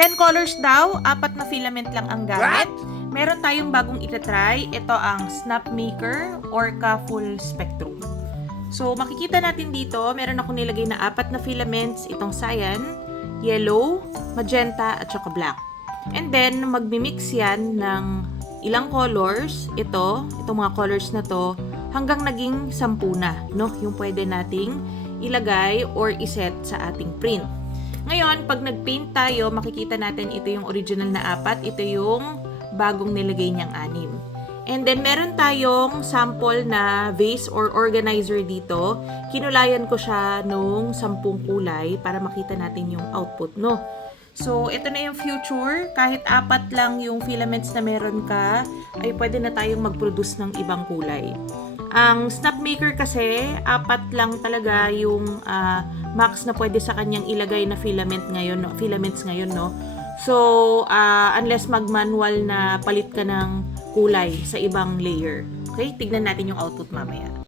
10 colors daw, 4 na filament lang ang gamit. Meron tayong bagong itatry. Ito ang Snapmaker Orca Full Spectrum. So, makikita natin dito, meron ako nilagay na 4 na filaments. Itong cyan, yellow, magenta, at saka black. And then, magmimix yan ng ilang colors. Itong mga colors na to, hanggang naging 10 na, no? Yung pwede nating ilagay or iset sa ating print. Ngayon, pag nag-paint tayo, makikita natin ito yung original na 4, ito yung bagong nilagay niyang 6. And then, meron tayong sample na vase or organizer dito. Kinulayan ko siya nung 10 kulay para makita natin yung output, no? So, ito na yung future. Kahit 4 lang yung filaments na meron ka, ay pwede na tayong mag-produce ng ibang kulay. Ang Snapmaker kasi, 4 lang talaga yung max na pwede sa kanyang ilagay na filaments ngayon, no? So, unless mag-manual na palit ka ng kulay sa ibang layer. Okay? Tignan natin yung output mamaya.